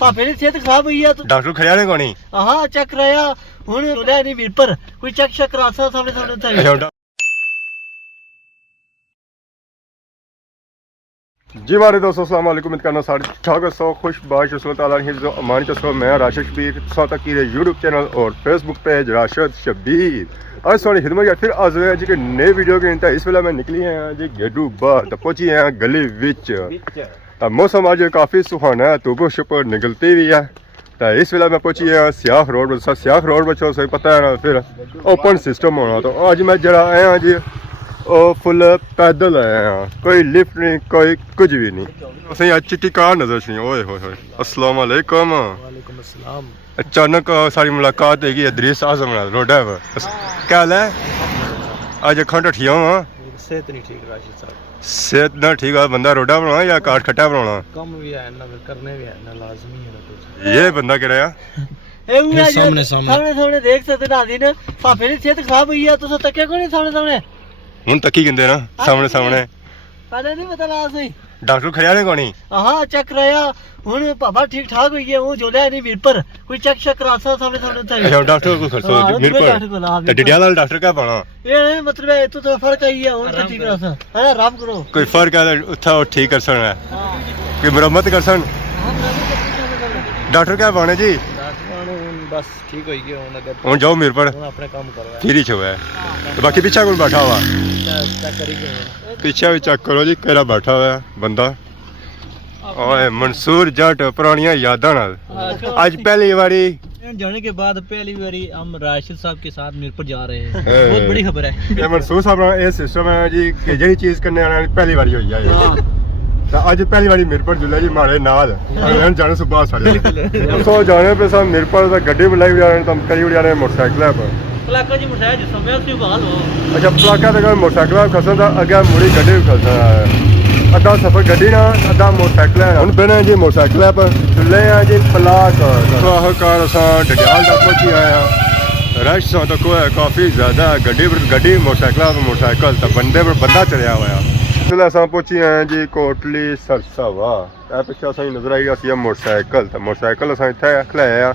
पापे की सेहत खराब हुई है। डॉक्टर खड़िया ने कोनी हाँ चेक कराया हुन बोलिया नहीं मीरपुर कोई चेक शेक करा सा सामने सामने जी हमारे दोस्तों अस्सलाम वालेकुम करना सारे ठाक सो खुश बाश ताला हिफ्ज़ो अमान चसो मैं राशिद शबीर साथ की यूट्यूब चैनल और फेसबुक पेज राशिद शबीर आज सोनी खिदमत या फिर आज जी के नए वीडियो के इंतहा इस वेला मैं निकली हैं जी गेडू बार तो पहुंची हैं गली विच मौसम आज काफ़ी सुहाना है धुप शुप निकलती भी है तो इस वेला मैं पहुंची है सियाख रोड बच्चों से पता है ना फिर ओपन सिस्टम होना तो आज मैं जरा आया जी और फुल पैदल आए हैं कोई लिफ्ट नहीं कोई कुछ भी नहीं असें आज चिट्टी कार नजर नहीं ओए होए अस्सलाम वालेकुम वालेकुम अस्सलाम अचानक सारी मुलाकात है इदरीस आजम रोड है क्या हाल है आज अखंड ठीक हूँ सेहत नहीं ठीक राशिद साहब सेहत ना ठीक है बंदा रोडा बनाना या काट खट्टा बनाना कम भी है ना करने भी है ना लाजमी है ना ये बंदा कह रहा है सामने देख सकते नाज़रीन पापे की सेहत खराब हुई है तो तक्के को नहीं सामने हूँ तकी कहते ना सामने पहले नहीं पता लगा सही डॉक्टर खड़िया ने कोनी हाँ चेक कराया हुन पापा ठीक ठाक हुई है वो जोलिया नहीं मीरपुर कोई चेक शेक करा सा सामने डॉक्टर को खर्चो मीरपुर तो डडियाल वाला डॉक्टर क्या पाना ये मतलब है तो फर्क आई है हुन ठीक करा सा है आराम करो कोई फर्क है उठा ठीक कर सन कोई मरम्मत कर सन डॉक्टर क्या पाने जी बस ठीक हो गया हूँ जाओ मीरपुर अपने काम करो फिर ही छो है तो बाकी पीछा कौन बैठा हुआ पीछे भी चेक करो जी केड़ा बैठा हुआ है बंदा ओए मंसूर जट पुरानियां यादां नाल आज पहली बारी जाने के बाद पहली बारी हम राशिद साहब के साथ मीरपुर जा रहे हैं बहुत बड़ी खबर है ये मंसूर साहब ये सिस्टम है जी कि जेही चीज करने आना पहली बारी होई है तो आज पहली बारी मीरपुर जुला जी मारे नाल हम जाने सुबह सारे तो जाने पे सब मीरपुर से गड्डी बुलाई जा रहे हैं हम कई उड़ा रहे मोटरसाइकिल पर पलाका जी मोटरसाइकिल जिस समय उसकी बात हो अच्छा पलाका तो मोटरसाइकिल खसन था अगे मुड़ी गड्डी खसन है अद्धा सफर गड्डी ना अद्धा मोटरसाइकिल है हम बने जी मोटरसाइकिल पर चले हैं जी पलाक तो आखिरकार असां डडियाल तक पहुंची आए रश तो कोई काफ़ी ज़्यादा गड्डी मोटरसाइकिल तो बंदे पर बंदा चढ़िया हुआ इसलिए असां पहुंची हैं जी कोटली सरसा वाह पिछे असां नजर आई असी मोटरसाइकिल असां इत्थे खलाया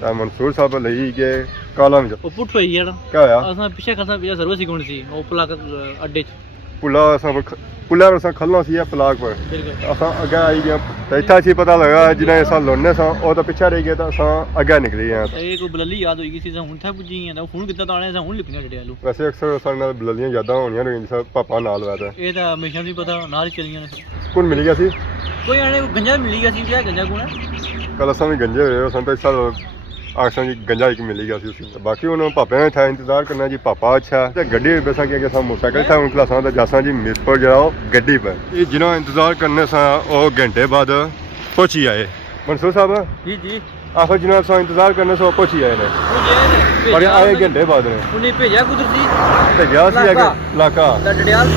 तो मंसूर साहब लई गए काला में पुट होई है ना क्या होया असां पीछे खसा पिया सर्विस कोण सी ओ पलाक अड्डे पुला असां पुला पर असां खलना सी पलाक पर असां अगे आई गया तो इत्थे सी पता लगा जिन्हें असां लोने सा ओ तो पीछे रह गए तो असां अगे निकली हैं ए कोई बलली याद होई गई सी हुन था पुजी हैं तो फोन कितना ताने हुन लिखना डडियालू वैसे अक्सर असां नाल बललियां यादां होणियां ने जिस पापा नाल हुआ था ए तो हमेशा भी पता नाल चलियां कौन मिल गया सी कोई आने गंजा मिल गया सी क्या गंजा कौन है कल असां भी गंजे हुए असां तो इस साल आखिर जी गंजा एक मिली गया सी बाकी उन्होंने पापे ने था इंतजार करना जी पापा अच्छा तो गड्डी बेसा क्या कि मोटरसाइकिल था उनके असा जासा जी मीरपुर जाओ गड्डी पर ये जिन्होंने इंतजार करने सा वो घंटे बाद पहुंची आए मंसूर साहब जी जी आखिर जिन्होंने इंतजार करने से पहुंची आए ने पर आए घंटे बाद ने उन्हें भेजा कुदर सी भेजा सी इलाका डडियाल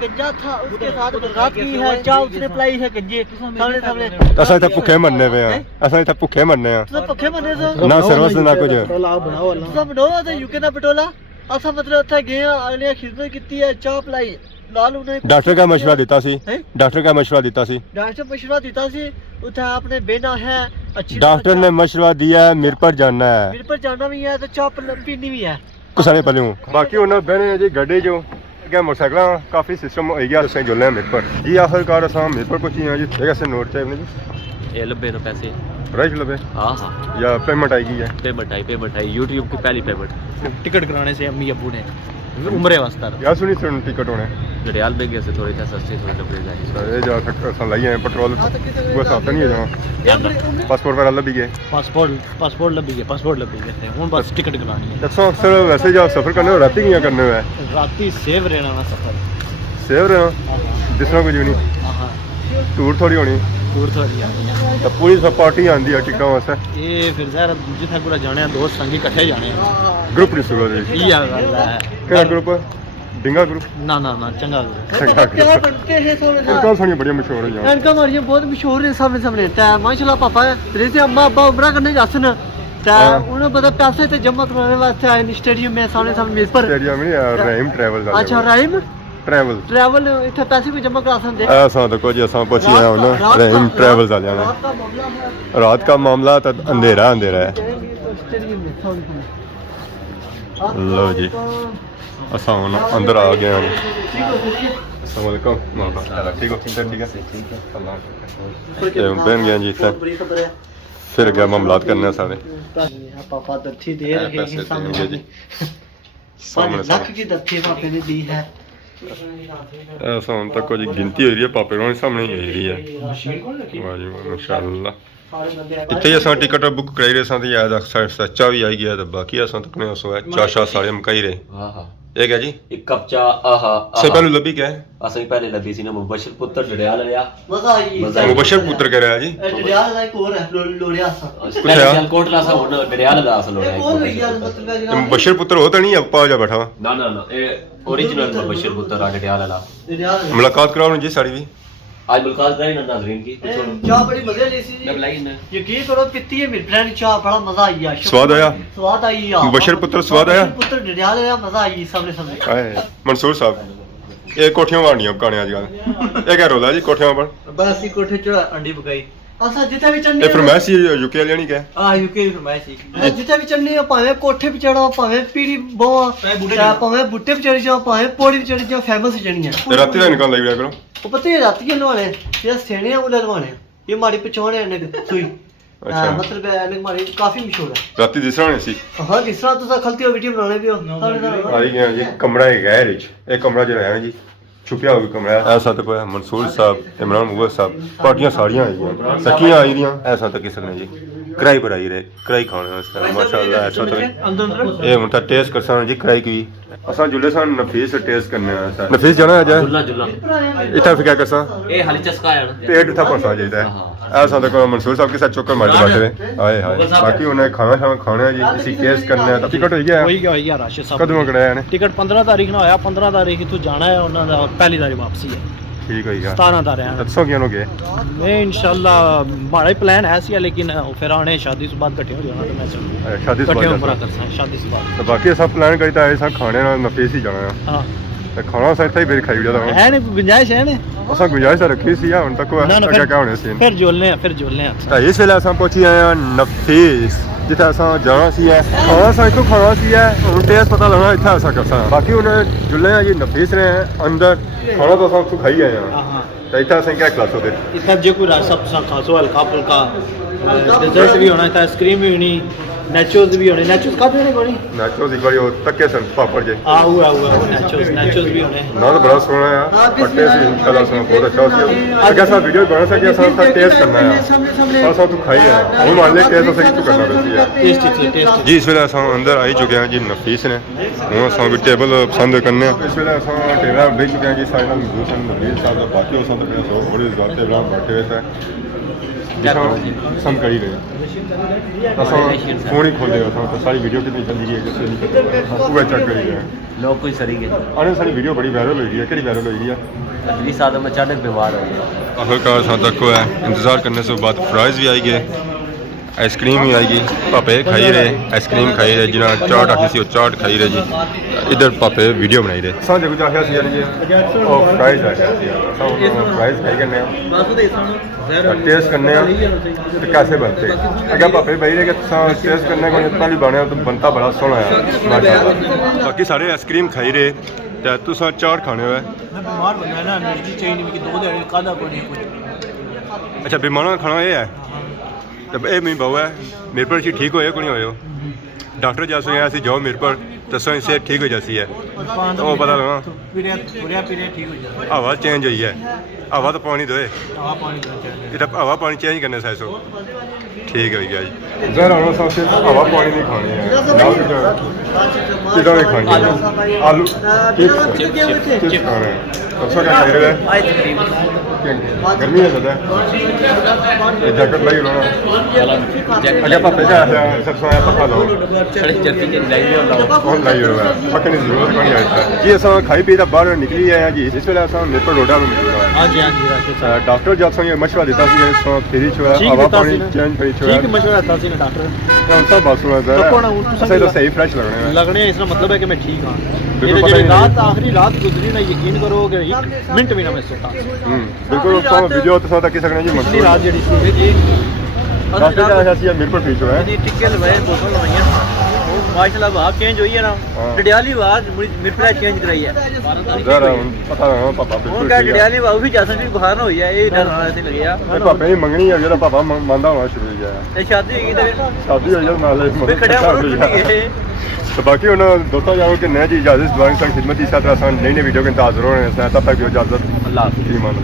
गंजा था उसके साथ बरसात की है क्या उसने पलाई है गंजे सामने असा इतना भुखे मरने पे हैं असा इतना भुखे मरने हैं तो भुखे मरने से ना सर्विस ना कुछ बनाओ सब बनाओ तो यूके ना पटोला असा मतलब उत्थे गए आने खिदमत कीती है चाह पलाई लाल उन्हें डॉक्टर का मशवरा देता सी डॉक्टर का मशवरा देता सी डॉक्टर मशवरा देता सी उठा आपने बेना है अच्छी डॉक्टर ने मशवरा दिया है मीरपुर जाना है मीरपुर जाना भी है तो चाय पीनी भी है कुछ सारे पहले बाकी उन्होंने बहने जी गड्डी जो क्या मोटरसाइकिल काफ़ी सिस्टम हो गया असें जुलने हैं मीरपुर जी आखिरकार असां मीरपुर पहुंची हैं जी एक ऐसे नोट चाहिए जी ये लब्बे तो पैसे राइट लबे हाँ हाँ या पेमेंट आएगी है पेमेंट आई यूट्यूब की पहली पेमेंट टिकट कराने से अम्मी अब्बू ने उम्रे वास्ता यार सुनी सुन टिकट होने डडियाल में गए से थोड़ी सा सस्ती थोड़ी डबले जाए ये जा असां लाई हैं पेट्रोल वो साथ नहीं है जहां पासपोर्ट वगैरह लभी गए पासपोर्ट लभी गए हुन बस टिकट करानी है अक्सर वैसे जब सफर करने हो राती किया करने हुआ है राती सेव रहना ना सफर सेव रहना जिस तरह कुछ भी नहीं टूर थोड़ी होनी तो पूरी सपाटी आंदी है टिकटा वास्ते ये फिर यार जिथे पूरा जाने दोस्त संगी इकट्ठे जाने ग्रुप नहीं सुनो जी ये गल है केड़ा ग्रुप डिंगा ग्रुप ना चंगा ग्रुप बनते हैं इनका सोनी बड़ी मशहूर है यहां इनका मारियां बहुत मशहूर है सामने ता माशाल्लाह पापा तेरे से अम्मा अब्बा उम्रा करने जासन ता उन्हें पता पैसे ते जमा करने वास्ते आए स्टेडियम में सामने मीरपुर स्टेडियम नहीं रहीम ट्रैवल अच्छा रहीम ट्रैवल ट्रैवल इतने पैसे भी जमा करा सकते ऐसा तो कुछ ऐसा पहुंची आया ना रहीम ट्रैवल्स वाले ने रात का मामला है रात का मामला तो अंधेरा अंधेरा है जाएंगे तो स्टेडियम में लो जी असा अंदर आ गए हैं ठीक हो सर अस्सलाम वालेकुम ठीक हो ठीक है अल्लाह बन गए जी इतना बड़ी खबर है फिर क्या मामलात करने हैं सारे पापा दत्ती दे रहे हैं सामने सामने लाख की दत्ती पापे ने दी है ऐसा ਹੁਣ तक कुछ गिनती हो रही है पापे रोने सामने ही हो रही है वाह जी माशाअल्लाह इतने असा टिकट बुक कराई रहे सी याद सच्चा भी आई गया तो बाकी असा तक ने उसो चाशा सारे मुकाई रहे हां हां ये क्या जी एक कप चा आहा से पहले लबी क्या है असली पहले लबी सी ना मुबशर पुत्र डड़याल लिया मजा आई मुबशर पुत्र कह रहा है जी डडियाल लाइक और है लोड़िया सा पहले जलकोटला सा होना डड़याल दा असल ये कौन है यार होना मतलब मुबशर पुत्र होता नहीं अब पा जा बैठा ना ना ना ये ओरिजिनल मुबशर पुत्र आ डड़याल वाला डडियाल मुलाकात कराओ जी सारी भी आज मुलाकात कराई ना नाज़रीन की चाय बड़ी मजे ली सी जब लाई ना यकीन करो पीती है मेरी फ्रेंड चाय बड़ा मजा आई यार स्वाद आया स्वाद आई यार मुबशर पुत्र स्वाद आया पुत्र डडियाल आया मजा आई सामने सामने आए मंसूर साहब ये कोठियां वाड़नियां पकाने आजकल ये क्या रोला जी कोठियां पर बस ही कोठे चढ़ा अंडी पकाई असा जिथे भी चढ़ने ये फरमाइश ही यूके वाली नहीं क्या आ यूके की फरमाइश ही जिथे भी चढ़ने भावे कोठे पे चढ़ो भावे पीड़ी बोवा भावे बूटे पे चढ़ी जाओ भावे पौड़ी पे चढ़ी जाओ फेमस ही चढ़नी है राती का निकाल लग करो वो पता है राती के लवाने ये सेने वो लवाने ये मारी पहचान है ने सुई अच्छा मतलब है ने मारी काफी मशहूर है राती दिस रहा सी हां जिस तरह तुसा खलती हो वीडियो बनाने भी हो आई गया जी कमरा है गैर एक कमरा जो है जी छुपिया हुआ कमरा ऐसा तो कोई मंसूर साहब इमरान मुगल साहब पार्टियां साड़ियां आई हैं सकियां आई दियां ऐसा तो किसी ने जी कराई पर आई रहे कराई खाने वास्ते माशाल्लाह ऐसा तो ये मुंटा टेस्ट कर सन जी कराई की असा जुले सन नफीस टेस्ट करने ऐसा नफीस जाना है जा जुल्ला जुल्ला इतना फिर क्या कर सा ए हाली चस्का है ना पेट था पसा जाता है ऐसा तो कोई मंसूर साहब के साथ चक्कर मार के बैठे हुए हाय हाय बाकी उन्हें खाना खाने हैं जी इसी टेस्ट करने हैं टिकट हो गया ਹੋਈ ਰਾਸ਼ਿਦ ਸਾਹਿਬ कदम कराया ने ਟਿਕਟ 15 ਤਾਰੀਖ ਨੂੰ ਆਇਆ 15 ਤਾਰੀਖ ਇੱਥੋਂ ਜਾਣਾ ਹੈ ਉਹਨਾਂ ਦਾ ਪਹਿਲੀ ਤਾਰੀਖ ਵਾਪਸੀ ਹੈ ठीक है यार 17 ਦਾ ਰਹਿਣਾ ਦੱਸੋ ਕਿਉਂ ਗਏ ਮੈਂ ਇਨਸ਼ਾਅੱਲਾ ਮਾੜਾ ਹੀ ਪਲਾਨ ਹੈ ਸੀ ਲੇਕਿਨ ਫਿਰ ਆਣੇ ਸ਼ਾਦੀ ਤੋਂ ਬਾਅਦ ਇਕੱਠੇ ਹੋ ਜਾਣਾ ਤੇ ਮੈਂ ਚਲੂੰਗਾ शादी से ਇਕੱਠੇ बाद ਉਮਰਾ ਕਰਸਾਂ ਸ਼ਾਦੀ ਤੋਂ ਬਾਅਦ तो बाकी सब प्लान करता है सब खाने ना नफीस ही जाना है ਹਾਂ ਤੇ ਖਾਣਾ ਸਾਈਡ ਤੇ ਫਿਰ ਖਾਈ ਜਾਂਦਾ ਹੈ ਨੇ ਗੁੰਜਾਇਸ਼ ਹੈ ਨੇ ਅਸਾਂ ਗੁੰਜਾਇਸ਼ ਰੱਖੀ ਸੀ ਹੁਣ ਤੱਕ ਅੱਗੇ ਕਿਆ ਹੋਣੇ ਸੀ ਫਿਰ ਜੋਲਨੇ ਆ ਤਾਂ ਇਸ ਵੇਲੇ ਅਸਾਂ ਪਹੁੰਚੀ ਆਏ ਹਾਂ ਨਫੀਸ ਜਿੱਥੇ ਅਸਾਂ ਜਾਣਾ ਸੀ ਖਾਣਾ ਸਾਈਡ ਤੋਂ ਖਾਣਾ ਸੀ ਹੁਣ ਟੇਸਟ ਪਤਾ ਲੱਗਣਾ ਇੱਥੇ ਅਸਾਂ ਕਰਸਾਂ ਬਾਕੀ ਹੁਣ ਜੁਲੇ ਆ ਜੀ ਨਫੀਸ ਨੇ ਅੰਦਰ ਖਾਣਾ ਤਾਂ ਅਸਾਂ ਉੱਥੋਂ ਖਾਈ ਆਏ ਹਾਂ ਹਾਂ ਤਾਂ ਇੱਥੇ ਅਸਾਂ ਕਿਆ ਕਲਾਸ ਹੋਦੇ ਇੱਥੇ ਜੇ ਕੋਈ ਰਾਸ਼ਾ ਪਸਾ ਖਾਸੋ ਹਲਕਾ ਫੁਲਕਾ ਡੈਜ਼ਰਟ ਵੀ ਹੋਣਾ ਤਾਂ ਆਈਸਕ੍ਰੀਮ ਵੀ ਹੋਣੀ ਨੈਚੋਸ ਵੀ ਹੋਣੇ ਨੈਚੋਸ ਕਾਹਦੇ ਨੇ ਕੋਣੀ ਨੈਚੋਸ ਇੱਕ ਵਾਰੀ ਉਹ ਤੱਕੇ ਸਨ ਪਾਪੜ ਜੇ ਆਊ ਨੈਚੋਸ ਵੀ ਹੋਣੇ ਨਾਲ ਬੜਾ ਸੋਹਣਾ ਆ ਪੱਟੇ ਸੀ ਇਨਸ਼ਾਅੱਲਾ ਸੋਹਣਾ ਬਹੁਤ ਅੱਛਾ ਸੀ ਅੱਗੇ ਅਸਾਂ ਵੀਡੀਓ ਬਣਾ ਸਕੇ ਅਸਾਂ ਟੇਸਟ ਕਰਨਾ ਆ ਅਸਾਂ ਤੋਂ ਖਾਈ ਆ ਹੁਣ ਮੰਨ ਲੈ ਟੇਸਟ ਅਸਾਂ ਕਿੱਥੋਂ ਕਰਨਾ ਰਸੀ ਆ ਟੇਸਟੀ जी इस वे अस अंदर आई चुके हैं जी नफीस ने हूँ अस भी टेबल पसंद करने इस वे अस टेबल बेच चुके हैं जी साइड में मौजूद हैं नबील साहब बाकी हो सकते हैं सौ बड़े टेबल बैठे हुए थे पसंद कर ही रहे अस फोन ही खोले तो सारी वीडियो कितनी चली गई है किसी पूरा चेक करी रहे लोग कोई सरी गए अरे सारी वीडियो बड़ी वायरल हुई है कि वायरल हुई है इदरीस आज़म अचानक बीमार हो गया आखिरकार साथ तक है इंतज़ार करने से बाद प्राइज़ भी आई गए आइसक्रीम भी आएगी पापे खाई रहे आइसक्रीम खाई रहे जिन्हें चाट आखी सी चाट खाई रहे जी इधर पापे वीडियो बनाई रहे साझे कुछ आखिया सी यार ओ फ्राइज आ गया फ्राइज खाई करने टेस्ट करने तो कैसे बनते अगर पापे भाई रहे कि टेस्ट करने को इतना भी बने तो बनता बड़ा सोहना है माशाल्लाह बाकी सारे आइसक्रीम खाई रहे ते तुसा चाट खाने हुए मैं बीमार बन गया ना एनर्जी चाहिए नहीं कि 2 दिन कादा को नहीं कुछ अच्छा बीमारों का खाना ये है जब ये मैं बहु है मिरपुर जी ठीक होए को नहीं होयो डॉक्टर जैसे यहाँ से जाओ मिरपुर दसो इनसे ठीक हो जाती है तो वो पता लगा पीरियड ठीक हो जाता हवा चेंज हुई है हवा तो पानी दोए हवा पानी चाहिए इधर हवा पानी चेंज करने से सो ठीक है गया जी जरा हम सबसे हवा पानी नहीं खानी है किधर नहीं खानी है आलू चिप्स खाने हैं सबसे क्या खाई रहे आइसक्रीम गर्मी है ज़्यादा जैकेट लाई लो अगर पापे जा सरसों आया पका लो कौन लाई हो पकने की जरूरत नहीं है जी अस खाई पी बाहर निकली है जी इस वेले अस मिरपुर रोडा में हाँ जी ਹਾਂਜੀ ਰਾਸ਼ਦ ਸਾਹਿਬ ਡਾਕਟਰ ਜਦ ਸਾਨੂੰ ਮਸ਼ਵਰਾ ਦਿੱਤਾ ਸੀ ਇਸ ਤੋਂ ਫੇਰੀ ਚ ਠੀਕ ਹਵਾ ਦਿੱਤਾ ਪਾਣੀ ਸੀ ਨਾ। ਚੇਂਜ ਕਰੀ ਚ ਠੀਕ ਮਸ਼ਵਰਾ ਦਿੱਤਾ ਸੀ ਨਾ ਡਾਕਟਰ ਹੁਣ ਸਭ ਬਸ ਹੋਇਆ ਦੇਖੋ ਨਾ, ਹੁਣ ਤੁਸੀਂ ਸਹੀ ਤਾਂ ਸਹੀ ਫਰੈਸ਼ ਲੱਗਣੇ ਆ ਲੱਗਣੇ ਇਸ ਦਾ ਮਤਲਬ ਹੈ ਕਿ ਮੈਂ ਠੀਕ ਹਾਂ ਬਿਲਕੁਲ ਇਹ ਪਤਾ ਜਿਹੜੀ ਹੀ ਨਹੀਂ। ਰਾਤ ਆਖਰੀ ਰਾਤ ਗੁਜ਼ਰੀ ਨਾ ਯਕੀਨ ਕਰੋਗੇ 1 ਮਿੰਟ ਵੀ ਨਾ ਮੈਂ ਸੁੱਤਾ ਬਿਲਕੁਲ ਤੋਂ ਵੀਡੀਓ ਤੋਂ ਤੱਕ ਸਕਣੇ ਜੀ ਪਿਛਲੀ ਰਾਤ ਜਿਹੜੀ ਸੀ ਜੀ ਡਾਕਟਰ ਦਾ ਆਇਆ ਸੀ ਮਿਰਪੁਰ ਫੀਸ ਹੋਇਆ ਜੀ ਟਿੱਕੇ ਲਵਾਏ ਬੋਤਲ ਲਵਾਈਆਂ ਮਾਸ਼ਾਅੱਲਾ ਬਾਤ ਚੇਂਜ ਹੋਈ ਹੈ ਨਾ ਡਡਿਆਲੀ ਬਾਤ ਮਿਰਪੁਰਾ ਚੇਂਜ ਕਰਾਈ ਹੈ ਜ਼ਰਾ ਹੁਣ ਪਤਾ ਨਾ ਪਾਪਾ ਉਹ ਬਿਲਕੁਲ ਕਹ ਡਡਿਆਲੀ ਬਾਤ ਵੀ ਜਾਸਨ ਵੀ ਬੁਖਾਰ ਨਾ ਹੋਈ ਹੈ ਇਹ ਡਰ ਨਾਲ ਤੇ ਲੱਗਿਆ ਇਹ ਪਾਪੇ ਦੀ ਮੰਗਣੀ ਹੈ ਜਿਹੜਾ ਪਾਪਾ ਮੰਨਦਾ ਹੋਣਾ ਸ਼ੁਰੂ ਹੋ ਗਿਆ ਇਹ ਸ਼ਾਦੀ ਹੋਈ ਤੇ ਸ਼ਾਦੀ ਹੋਈ ਜਦ ਨਾਲੇ ਫਿਰ ਖੜਿਆ ਹੋ ਇਹ तो बाकी उन्होंने दोस्तों जाओ कि नया जी इजाज़त दुआएं संग खिदमत इस तरह नई नई वीडियो के इंतजार हो रहे हैं तब तक इजाज़त अल्लाह हाफ़िज़। ईमान